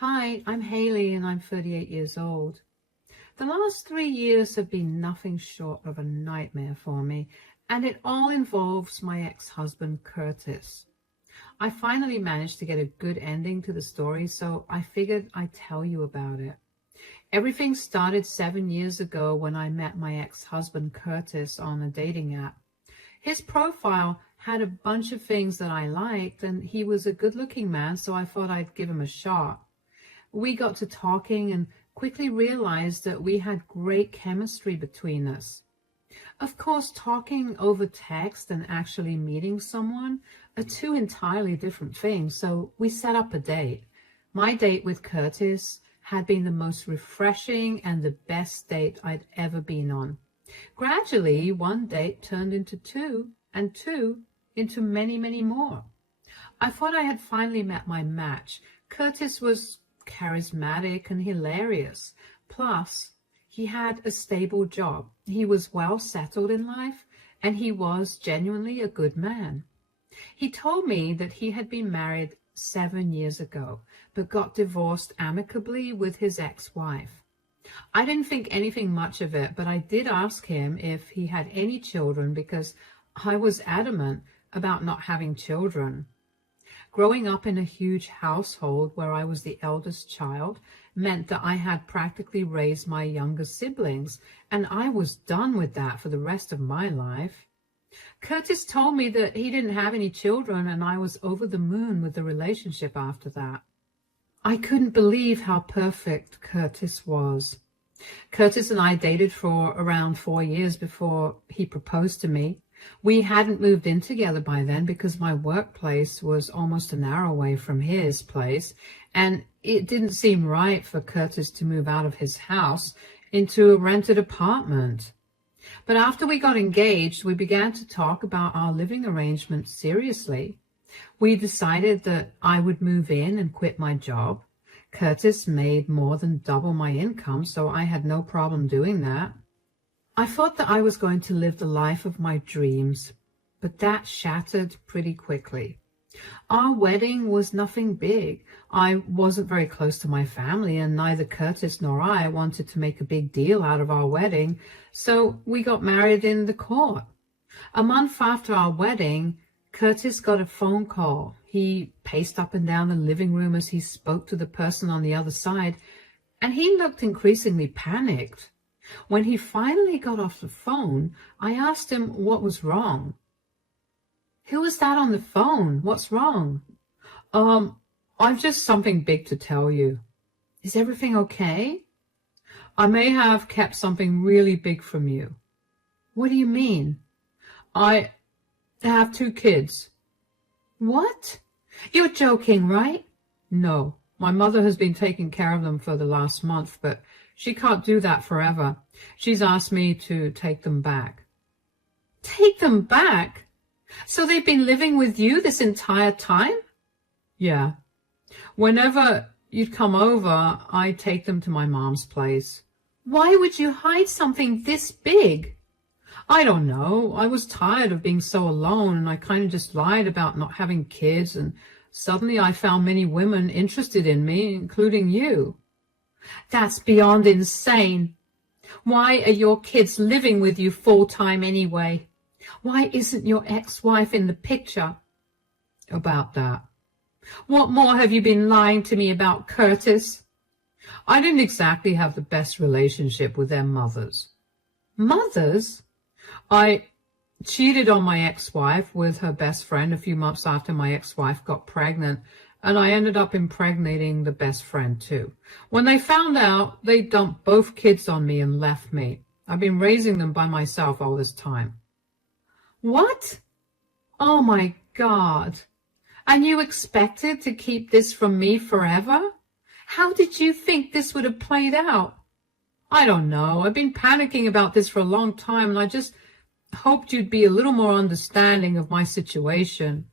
Hi, I'm Haley and I'm 38 years old. The last 3 years have been nothing short of a nightmare for me, and it all involves my ex-husband, Curtis. I finally managed to get a good ending to the story, so I figured I'd tell you about it. Everything started 7 years ago when I met my ex-husband, Curtis, on a dating app. His profile had a bunch of things that I liked, and he was a good-looking man, so I thought I'd give him a shot. We got to talking and quickly realized that we had great chemistry between us. Of course, talking over text and actually meeting someone are two entirely different things, so we set up a date. My date with Curtis had been the most refreshing and the best date I'd ever been on. Gradually, one date turned into two, and two into many, many more. I thought I had finally met my match. Curtis was charismatic and hilarious. Plus, he had a stable job. He was well settled in life, and he was genuinely a good man. He told me that he had been married 7 years ago, but got divorced amicably with his ex-wife. I didn't think anything much of it, but I did ask him if he had any children because I was adamant about not having children. Growing up in a huge household where I was the eldest child meant that I had practically raised my younger siblings, and I was done with that for the rest of my life. Curtis told me that he didn't have any children, and I was over the moon with the relationship after that. I couldn't believe how perfect Curtis was. Curtis and I dated for around 4 years before he proposed to me. We hadn't moved in together by then because my workplace was almost an hour away from his place, and it didn't seem right for Curtis to move out of his house into a rented apartment. But after we got engaged, we began to talk about our living arrangements seriously. We decided that I would move in and quit my job. Curtis made more than double my income, so I had no problem doing that. I thought that I was going to live the life of my dreams, but that shattered pretty quickly. Our wedding was nothing big. I wasn't very close to my family, and neither Curtis nor I wanted to make a big deal out of our wedding, so we got married in the court. A month after our wedding, Curtis got a phone call. He paced up and down the living room as he spoke to the person on the other side, and he looked increasingly panicked. When he finally got off the phone, I asked him what was wrong. "Who was that on the phone? What's wrong?" I've just something big to tell you." "Is everything okay?" "I may have kept something really big from you." "What do you mean?" "I have 2 kids." "What? You're joking, right?" "No. My mother has been taking care of them for the last month, but she can't do that forever. She's asked me to take them back." "Take them back? So they've been living with you this entire time?" "Yeah. Whenever you'd come over, I'd take them to my mom's place." "Why would you hide something this big?" "I don't know. I was tired of being so alone, and I kind of just lied about not having kids, and suddenly I found many women interested in me, including you." "That's beyond insane. Why are your kids living with you full-time anyway? Why isn't your ex-wife in the picture?" "About that." "What more have you been lying to me about, Curtis?" "I didn't exactly have the best relationship with their mothers." "Mothers?" "I cheated on my ex-wife with her best friend a few months after my ex-wife got pregnant, and I ended up impregnating the best friend too. When they found out, they dumped both kids on me and left me. I've been raising them by myself all this time." "What? Oh my God. And you expected to keep this from me forever? How did you think this would have played out?" "I don't know. I've been panicking about this for a long time, and I just hoped you'd be a little more understanding of my situation."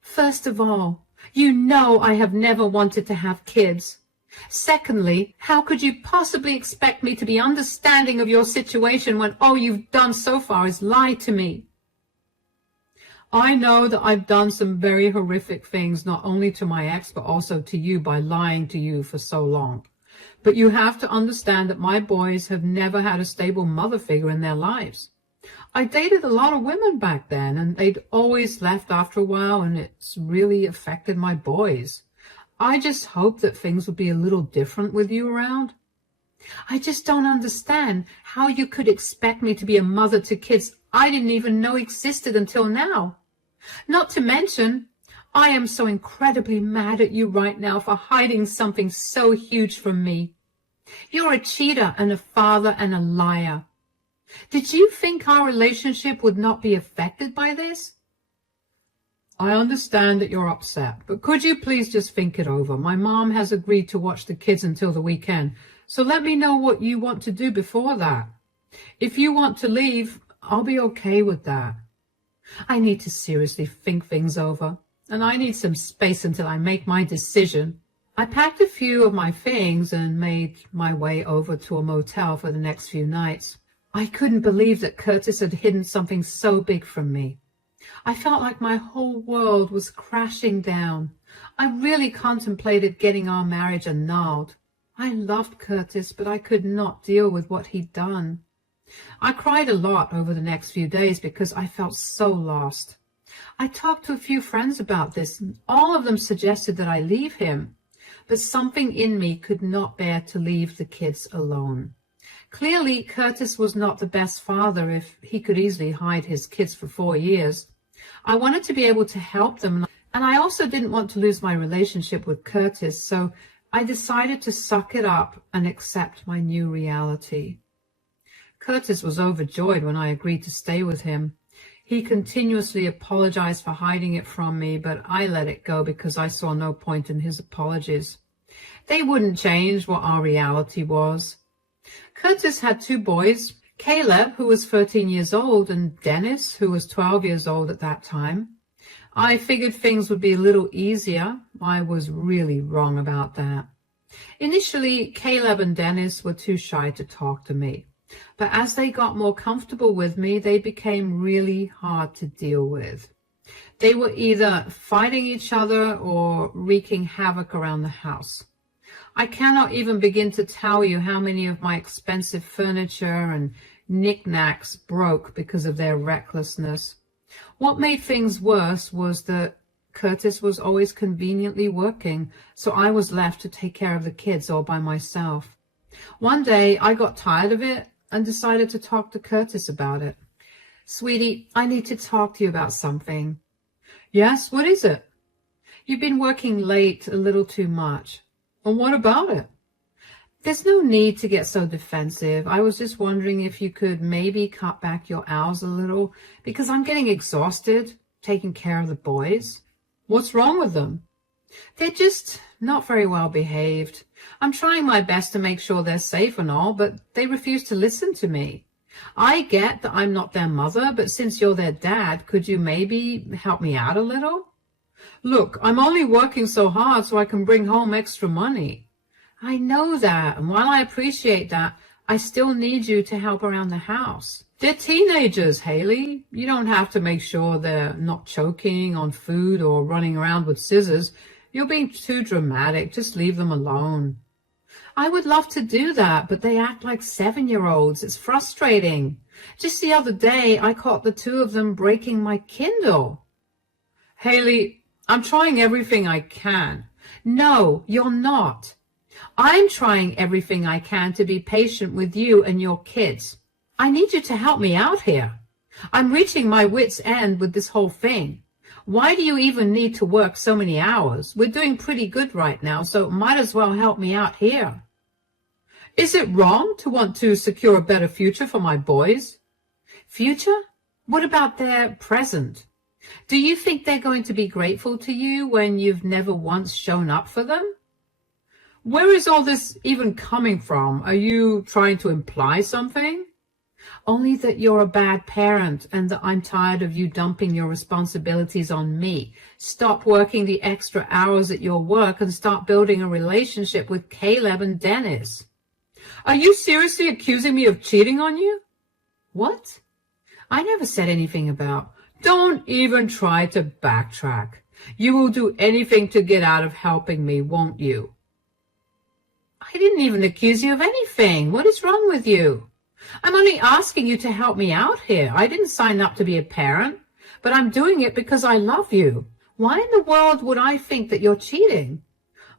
"First of all, you know I have never wanted to have kids. Secondly, how could you possibly expect me to be understanding of your situation when all you've done so far is lie to me?" I know that I've done some very horrific things, not only to my ex, but also to you by lying to you for so long. But you have to understand that my boys have never had a stable mother figure in their lives. I dated a lot of women back then, and they'd always left after a while, and it's really affected my boys. I just hope that things would be a little different with you around. I just don't understand how you could expect me to be a mother to kids I didn't even know existed until now. Not to mention, I am so incredibly mad at you right now for hiding something so huge from me. You're a cheater and a father and a liar. Did you think our relationship would not be affected by this? I understand that you're upset, but could you please just think it over? My mom has agreed to watch the kids until the weekend, so let me know what you want to do before that. If you want to leave, I'll be okay with that. I need to seriously think things over, and I need some space until I make my decision. I packed a few of my things and made my way over to a motel for the next few nights. I couldn't believe that Curtis had hidden something so big from me. I felt like my whole world was crashing down. I really contemplated getting our marriage annulled. I loved Curtis, but I could not deal with what he'd done. I cried a lot over the next few days because I felt so lost. I talked to a few friends about this, and all of them suggested that I leave him, but something in me could not bear to leave the kids alone. Clearly, Curtis was not the best father if he could easily hide his kids for 4 years. I wanted to be able to help them, and I also didn't want to lose my relationship with Curtis, so I decided to suck it up and accept my new reality. Curtis was overjoyed when I agreed to stay with him. He continuously apologized for hiding it from me, but I let it go because I saw no point in his apologies. They wouldn't change what our reality was. Curtis had 2 boys, Caleb, who was 13 years old, and Dennis, who was 12 years old at that time. I figured things would be a little easier. I was really wrong about that. Initially, Caleb and Dennis were too shy to talk to me, but as they got more comfortable with me, they became really hard to deal with. They were either fighting each other or wreaking havoc around the house. I cannot even begin to tell you how many of my expensive furniture and knickknacks broke because of their recklessness. What made things worse was that Curtis was always conveniently working, so I was left to take care of the kids all by myself. One day, I got tired of it and decided to talk to Curtis about it. Sweetie, I need to talk to you about something. Yes, what is it? You've been working late a little too much. And what about it? There's no need to get so defensive. I was just wondering if you could maybe cut back your hours a little, because I'm getting exhausted taking care of the boys. What's wrong with them? They're just not very well behaved. I'm trying my best to make sure they're safe and all, but they refuse to listen to me. I get that I'm not their mother, but since you're their dad, could you maybe help me out a little? Look, I'm only working so hard so I can bring home extra money. I know that, and while I appreciate that, I still need you to help around the house. They're teenagers, Haley. You don't have to make sure they're not choking on food or running around with scissors. You're being too dramatic. Just leave them alone. I would love to do that, but they act like 7-year-olds. It's frustrating. Just the other day, I caught the 2 of them breaking my Kindle. Haley, I'm trying everything I can. No, you're not. I'm trying everything I can to be patient with you and your kids. I need you to help me out here. I'm reaching my wit's end with this whole thing. Why do you even need to work so many hours? We're doing pretty good right now, so might as well help me out here. Is it wrong to want to secure a better future for my boys? Future? What about their present? Do you think they're going to be grateful to you when you've never once shown up for them? Where is all this even coming from? Are you trying to imply something? Only that you're a bad parent and that I'm tired of you dumping your responsibilities on me. Stop working the extra hours at your work and start building a relationship with Caleb and Dennis. Are you seriously accusing me of cheating on you? What? I never said anything about... Don't even try to backtrack. You will do anything to get out of helping me, won't you? I didn't even accuse you of anything. What is wrong with you? I'm only asking you to help me out here. I didn't sign up to be a parent, but I'm doing it because I love you. Why in the world would I think that you're cheating?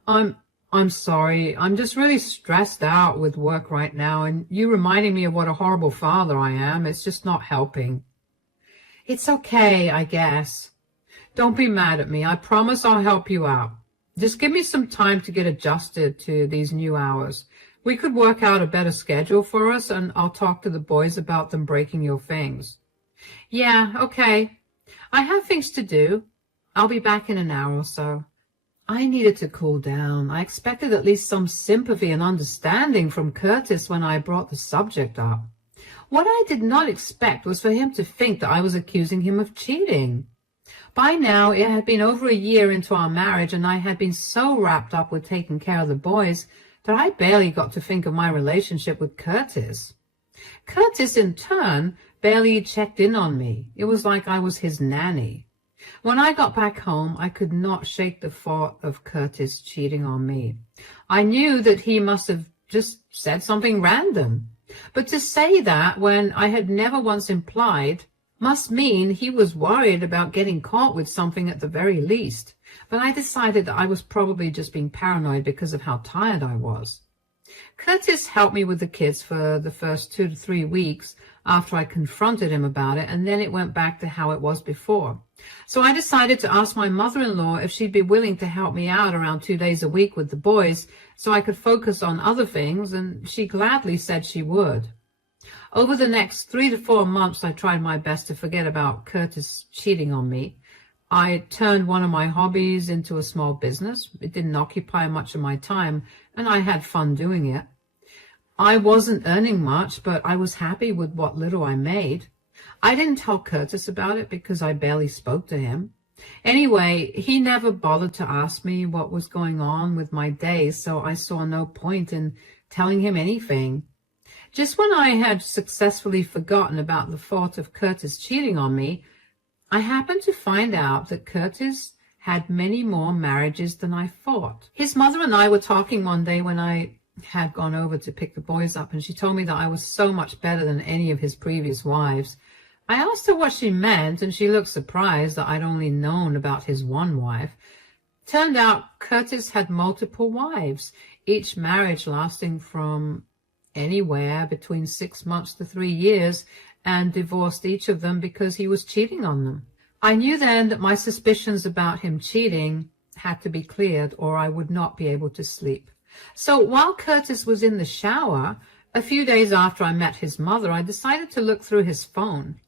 I'm sorry. I'm just really stressed out with work right now, and you reminding me of what a horrible father I am. It's just not helping. It's okay, I guess. Don't be mad at me. I promise I'll help you out. Just give me some time to get adjusted to these new hours. We could work out a better schedule for us, and I'll talk to the boys about them breaking your things. Yeah, okay. I have things to do. I'll be back in an hour or so. I needed to cool down. I expected at least some sympathy and understanding from Curtis when I brought the subject up. What I did not expect was for him to think that I was accusing him of cheating. By now, it had been over a year into our marriage, and I had been so wrapped up with taking care of the boys that I barely got to think of my relationship with Curtis. Curtis, in turn, barely checked in on me. It was like I was his nanny. When I got back home, I could not shake the thought of Curtis cheating on me. I knew that he must have just said something random. But to say that when I had never once implied must mean he was worried about getting caught with something at the very least. But I decided that I was probably just being paranoid because of how tired I was. Curtis helped me with the kids for the first 2 to 3 weeks after I confronted him about it, and then it went back to how it was before. So I decided to ask my mother-in-law if she'd be willing to help me out around 2 days a week with the boys so I could focus on other things, and she gladly said she would. Over the next 3 to 4 months, I tried my best to forget about Curtis cheating on me. I turned one of my hobbies into a small business. It didn't occupy much of my time, and I had fun doing it. I wasn't earning much, but I was happy with what little I made. I didn't tell Curtis about it because I barely spoke to him. Anyway, he never bothered to ask me what was going on with my days, so I saw no point in telling him anything. Just when I had successfully forgotten about the thought of Curtis cheating on me, I happened to find out that Curtis had many more marriages than I thought. His mother and I were talking one day when I had gone over to pick the boys up, and she told me that I was so much better than any of his previous wives. I asked her what she meant, and she looked surprised that I'd only known about his one wife. Turned out Curtis had multiple wives, each marriage lasting from anywhere between 6 months to 3 years, and divorced each of them because he was cheating on them. I knew then that my suspicions about him cheating had to be cleared, or I would not be able to sleep. So while Curtis was in the shower, a few days after I met his mother, I decided to look through his phone.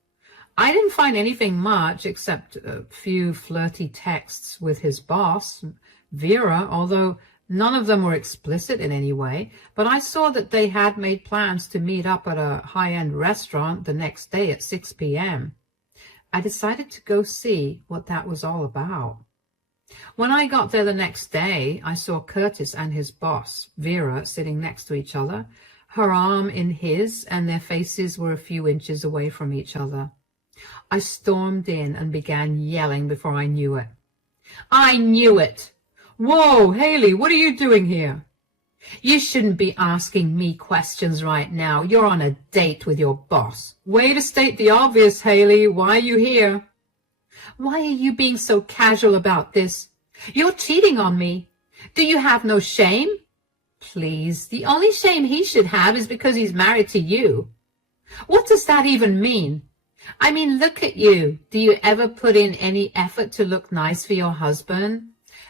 I didn't find anything much except a few flirty texts with his boss, Vera, although none of them were explicit in any way, but I saw that they had made plans to meet up at a high-end restaurant the next day at 6 p.m. I decided to go see what that was all about. When I got there the next day, I saw Curtis and his boss, Vera, sitting next to each other, her arm in his, and their faces were a few inches away from each other. I stormed in and began yelling before I knew it. I knew it! Whoa, Haley, what are you doing here? You shouldn't be asking me questions right now. You're on a date with your boss. Way to state the obvious, Haley. Why are you here? Why are you being so casual about this? You're cheating on me. Do you have no shame? Please, the only shame he should have is because he's married to you. What does that even mean? I mean, look at you. Do you ever put in any effort to look nice for your husband?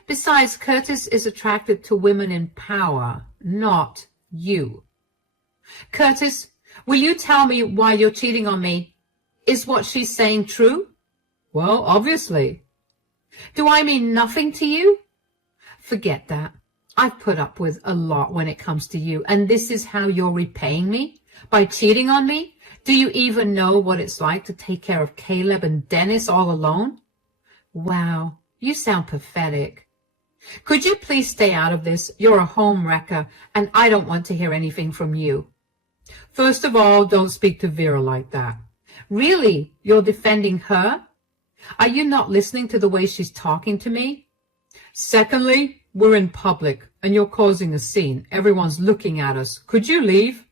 Besides, Curtis is attracted to women in power, not you. Curtis, will you tell me why you're cheating on me? Is what she's saying true? Well, obviously. Do I mean nothing to you? Forget that. I've put up with a lot when it comes to you, and this is how you're repaying me? By cheating on me? Do you even know what it's like to take care of Caleb and Dennis all alone? Wow, you sound pathetic. Could you please stay out of this? You're a home wrecker, and I don't want to hear anything from you. First of all, don't speak to Vera like that. Really, you're defending her? Are you not listening to the way she's talking to me? Secondly, we're in public and you're causing a scene. Everyone's looking at us. Could you leave?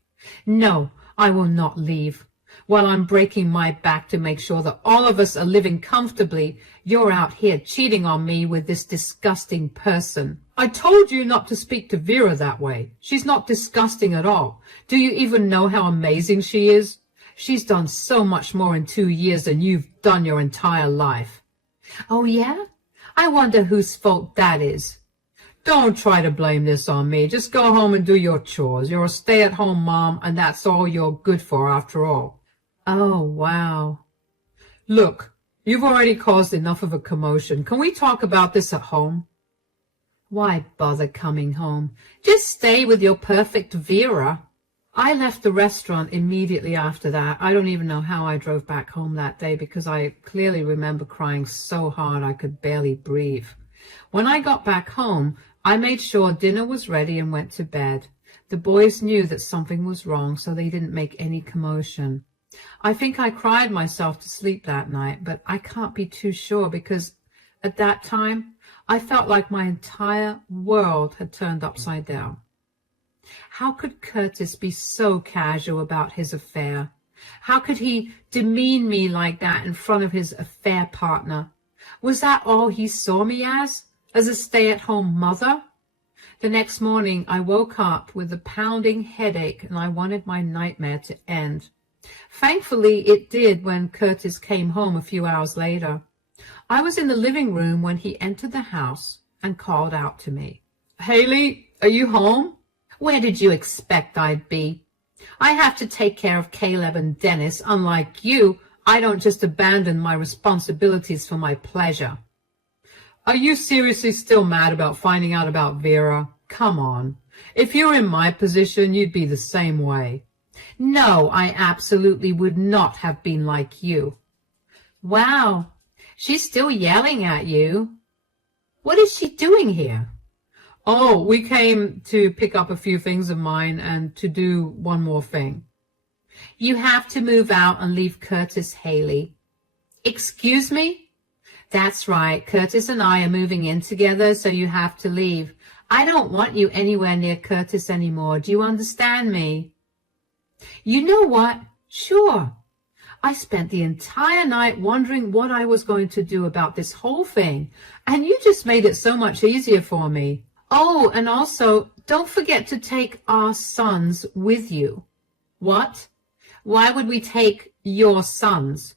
No, I will not leave. While I'm breaking my back to make sure that all of us are living comfortably, you're out here cheating on me with this disgusting person. I told you not to speak to Vera that way. She's not disgusting at all. Do you even know how amazing she is? She's done so much more in 2 years than you've done your entire life. Oh, yeah? I wonder whose fault that is. Don't try to blame this on me. Just go home and do your chores. You're a stay-at-home mom, and that's all you're good for after all. Oh, wow. Look, you've already caused enough of a commotion. Can we talk about this at home? Why bother coming home? Just stay with your perfect Vera. I left the restaurant immediately after that. I don't even know how I drove back home that day because I clearly remember crying so hard I could barely breathe. When I got back home, I made sure dinner was ready and went to bed. The boys knew that something was wrong, so they didn't make any commotion. I think I cried myself to sleep that night, but I can't be too sure because at that time, I felt like my entire world had turned upside down. How could Curtis be so casual about his affair? How could he demean me like that in front of his affair partner? Was that all he saw me as a stay-at-home mother? The next morning, I woke up with a pounding headache and I wanted my nightmare to end. Thankfully, it did when Curtis came home a few hours later. I was in the living room when he entered the house and called out to me. Haley, are you home? Where did you expect I'd be? I have to take care of Caleb and Dennis. Unlike you, I don't just abandon my responsibilities for my pleasure. Are you seriously still mad about finding out about Vera? Come on. If you were in my position, you'd be the same way. No, I absolutely would not have been like you. Wow, she's still yelling at you. What is she doing here? Oh, we came to pick up a few things of mine and to do one more thing. You have to move out and leave Curtis, Haley. Excuse me? That's right. Curtis and I are moving in together, so you have to leave. I don't want you anywhere near Curtis anymore. Do you understand me? You know what? Sure. I spent the entire night wondering what I was going to do about this whole thing, and you just made it so much easier for me. Oh, and also, don't forget to take our sons with you. What? Why would we take your sons?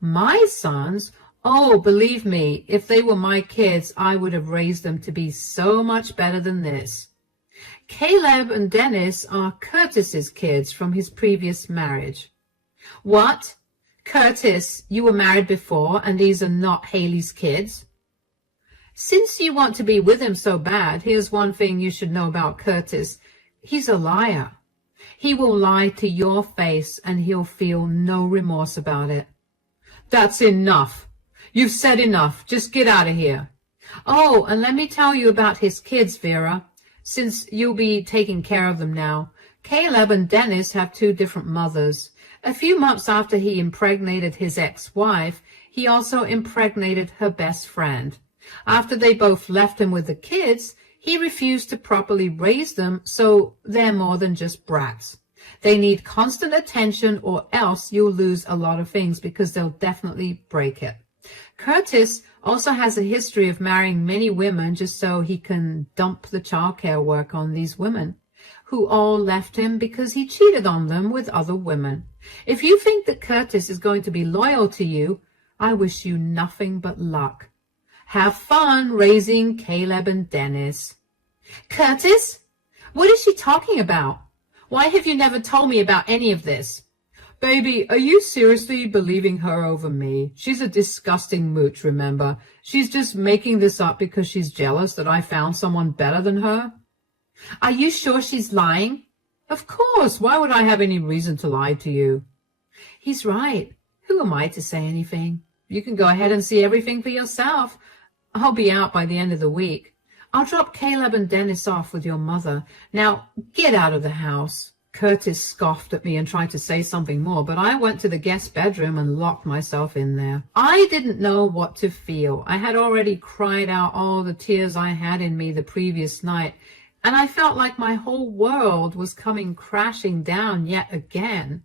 My sons? Oh, believe me, if they were my kids, I would have raised them to be so much better than this. Caleb and Dennis are Curtis's kids from his previous marriage. What? Curtis, you were married before, and these are not Haley's kids? Since you want to be with him so bad, here's one thing you should know about Curtis. He's a liar. He will lie to your face, and he'll feel no remorse about it. That's enough. You've said enough. Just get out of here. Oh, and let me tell you about his kids, Vera, since you'll be taking care of them now. Caleb and Dennis have 2 different mothers. A few months after he impregnated his ex-wife, he also impregnated her best friend. After they both left him with the kids, he refused to properly raise them, so they're more than just brats. They need constant attention or else you'll lose a lot of things because they'll definitely break it. Curtis also has a history of marrying many women just so he can dump the childcare work on these women, who all left him because he cheated on them with other women. If you think that Curtis is going to be loyal to you, I wish you nothing but luck. Have fun raising Caleb and Dennis. Curtis? What is she talking about? Why have you never told me about any of this? Baby, are you seriously believing her over me? She's a disgusting mooch, remember? She's just making this up because she's jealous that I found someone better than her. Are you sure she's lying? Of course. Why would I have any reason to lie to you? He's right. Who am I to say anything? You can go ahead and see everything for yourself. I'll be out by the end of the week. I'll drop Caleb and Dennis off with your mother. Now, get out of the house. Curtis scoffed at me and tried to say something more, but I went to the guest bedroom and locked myself in there. I didn't know what to feel. I had already cried out all the tears I had in me the previous night, and I felt like my whole world was coming crashing down yet again.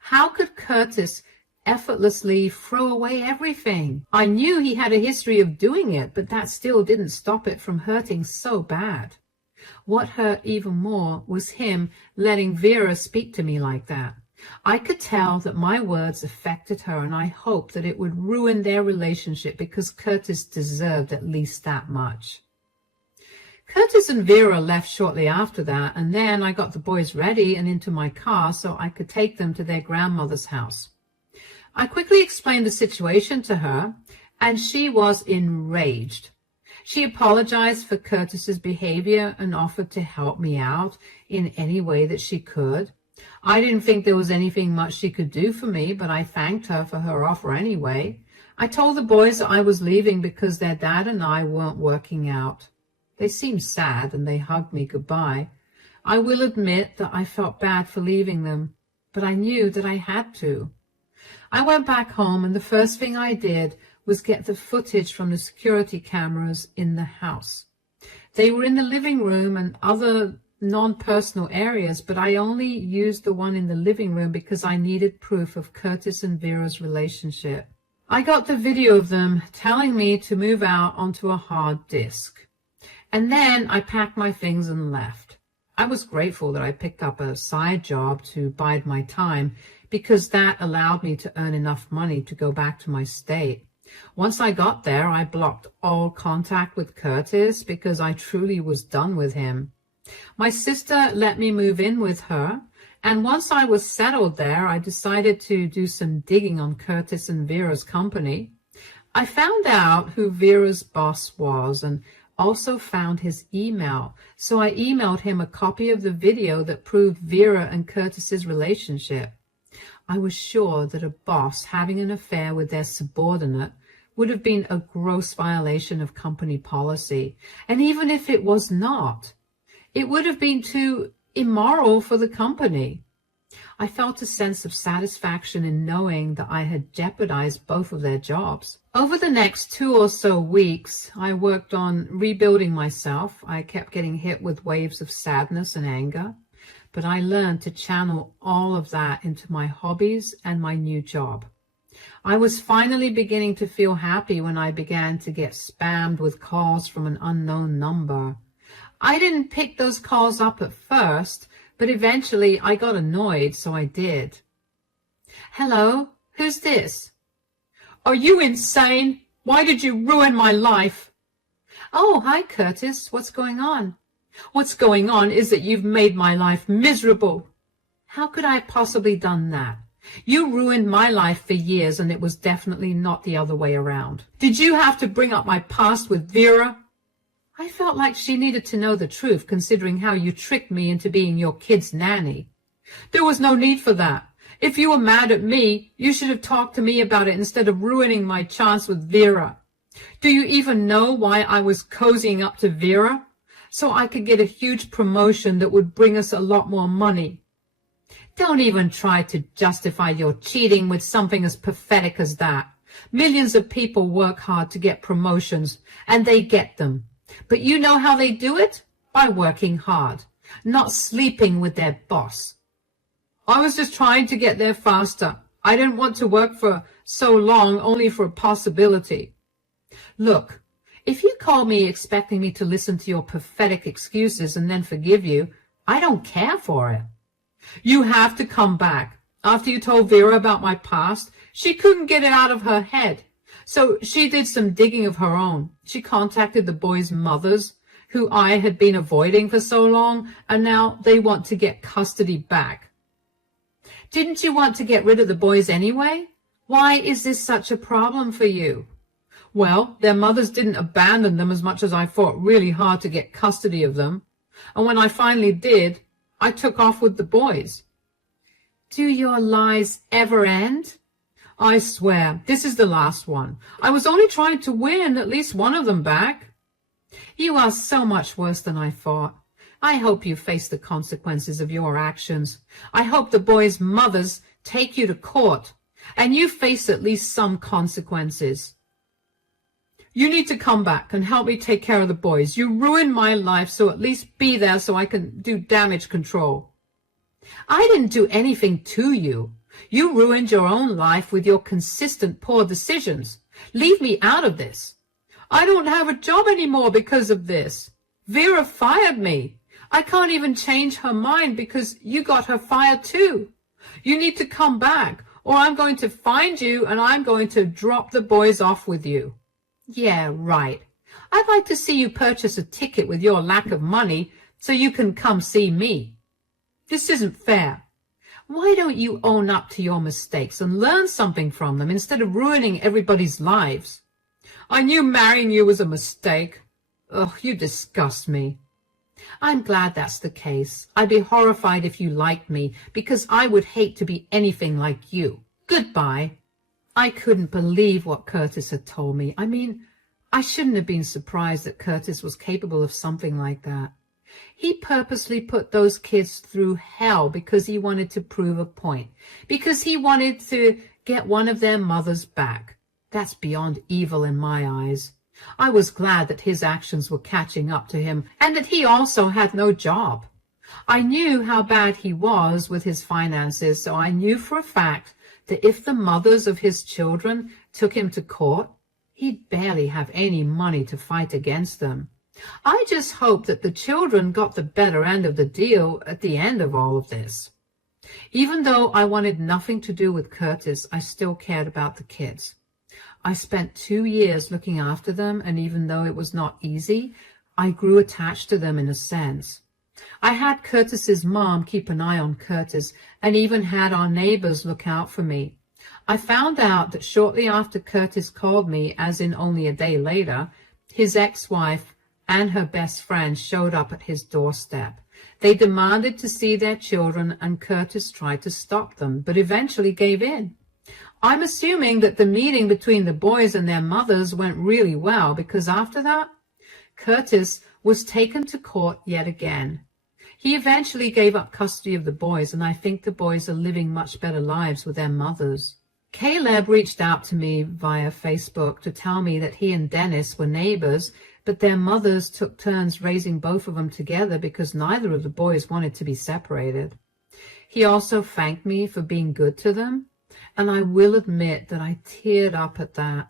How could Curtis effortlessly throw away everything? I knew he had a history of doing it, but that still didn't stop it from hurting so bad. What hurt even more was him letting Vera speak to me like that. I could tell that my words affected her, and I hoped that it would ruin their relationship because Curtis deserved at least that much. Curtis and Vera left shortly after that, and then I got the boys ready and into my car so I could take them to their grandmother's house. I quickly explained the situation to her, and she was enraged. She apologized for Curtis's behavior and offered to help me out in any way that she could. I didn't think there was anything much she could do for me, but I thanked her for her offer anyway. I told the boys that I was leaving because their dad and I weren't working out. They seemed sad and they hugged me goodbye. I will admit that I felt bad for leaving them, but I knew that I had to. I went back home, and the first thing I did was get the footage from the security cameras in the house. They were in the living room and other non-personal areas, but I only used the one in the living room because I needed proof of Curtis and Vera's relationship. I got the video of them telling me to move out onto a hard disk. And then I packed my things and left. I was grateful that I picked up a side job to bide my time because that allowed me to earn enough money to go back to my state. Once I got there, I blocked all contact with Curtis because I truly was done with him. My sister let me move in with her, and once I was settled there, I decided to do some digging on Curtis and Vera's company. I found out who Vera's boss was and also found his email, so I emailed him a copy of the video that proved Vera and Curtis's relationship. I was sure that a boss having an affair with their subordinate would have been a gross violation of company policy, and even if it was not, it would have been too immoral for the company. I felt a sense of satisfaction in knowing that I had jeopardized both of their jobs. Over the next 2 or so weeks, I worked on rebuilding myself. I kept getting hit with waves of sadness and anger, but I learned to channel all of that into my hobbies and my new job. I was finally beginning to feel happy when I began to get spammed with calls from an unknown number. I didn't pick those calls up at first, but eventually I got annoyed, so I did. Hello, who's this? Are you insane? Why did you ruin my life? Oh, hi, Curtis. What's going on? What's going on is that you've made my life miserable. How could I have possibly done that? You ruined my life for years, and it was definitely not the other way around. Did you have to bring up my past with Vera? I felt like she needed to know the truth, considering how you tricked me into being your kid's nanny. There was no need for that. If you were mad at me, you should have talked to me about it instead of ruining my chance with Vera. Do you even know why I was cozying up to Vera? So I could get a huge promotion that would bring us a lot more money. Don't even try to justify your cheating with something as pathetic as that. Millions of people work hard to get promotions, and they get them. But you know how they do it? By working hard, not sleeping with their boss. I was just trying to get there faster. I didn't want to work for so long only for a possibility. Look, if you call me expecting me to listen to your pathetic excuses and then forgive you, I don't care for it. You have to come back. After you told Vera about my past, she couldn't get it out of her head. So she did some digging of her own. She contacted the boys' mothers, who I had been avoiding for so long, and now they want to get custody back. Didn't you want to get rid of the boys anyway? Why is this such a problem for you? Well, their mothers didn't abandon them as much as I fought really hard to get custody of them. And when I finally did, I took off with the boys. Do your lies ever end? I swear, this is the last one. I was only trying to win at least one of them back. You are so much worse than I thought. I hope you face the consequences of your actions. I hope the boys' mothers take you to court and you face at least some consequences. You need to come back and help me take care of the boys. You ruined my life, so at least be there so I can do damage control. I didn't do anything to you. You ruined your own life with your consistent poor decisions. Leave me out of this. I don't have a job anymore because of this. Vera fired me. I can't even change her mind because you got her fired too. You need to come back or I'm going to find you and I'm going to drop the boys off with you. Yeah, right. I'd like to see you purchase a ticket with your lack of money so you can come see me. This isn't fair. Why don't you own up to your mistakes and learn something from them instead of ruining everybody's lives? I knew marrying you was a mistake. Ugh, you disgust me. I'm glad that's the case. I'd be horrified if you liked me, because I would hate to be anything like you. Goodbye. I couldn't believe what Curtis had told me. I mean, I shouldn't have been surprised that Curtis was capable of something like that. He purposely put those kids through hell because he wanted to prove a point, because he wanted to get one of their mothers back. That's beyond evil in my eyes. I was glad that his actions were catching up to him and that he also had no job. I knew how bad he was with his finances, so I knew for a fact that if the mothers of his children took him to court, he'd barely have any money to fight against them. I just hoped that the children got the better end of the deal at the end of all of this. Even though I wanted nothing to do with Curtis, I still cared about the kids. I spent 2 years looking after them, and even though it was not easy, I grew attached to them in a sense. I had Curtis's mom keep an eye on Curtis, and even had our neighbors look out for me. I found out that shortly after Curtis called me, as in only a day later, his ex-wife and her best friend showed up at his doorstep. They demanded to see their children, and Curtis tried to stop them, but eventually gave in. I'm assuming that the meeting between the boys and their mothers went really well, because after that, Curtis was taken to court yet again. He eventually gave up custody of the boys, and I think the boys are living much better lives with their mothers. Caleb reached out to me via Facebook to tell me that he and Dennis were neighbors, but their mothers took turns raising both of them together because neither of the boys wanted to be separated. He also thanked me for being good to them, and I will admit that I teared up at that.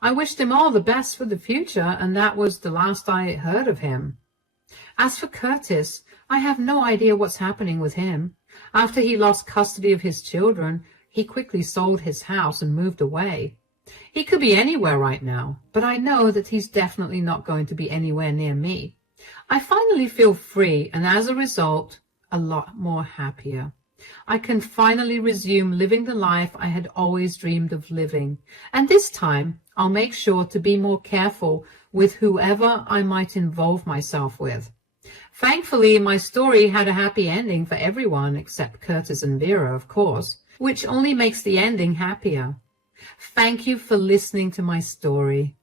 I wished him all the best for the future, and that was the last I heard of him. As for Curtis, I have no idea what's happening with him. After he lost custody of his children, he quickly sold his house and moved away. He could be anywhere right now, but I know that he's definitely not going to be anywhere near me. I finally feel free, and as a result, a lot more happier. I can finally resume living the life I had always dreamed of living, and this time I'll make sure to be more careful with whoever I might involve myself with. Thankfully, my story had a happy ending for everyone except Curtis and Vera, of course, which only makes the ending happier. Thank you for listening to my story.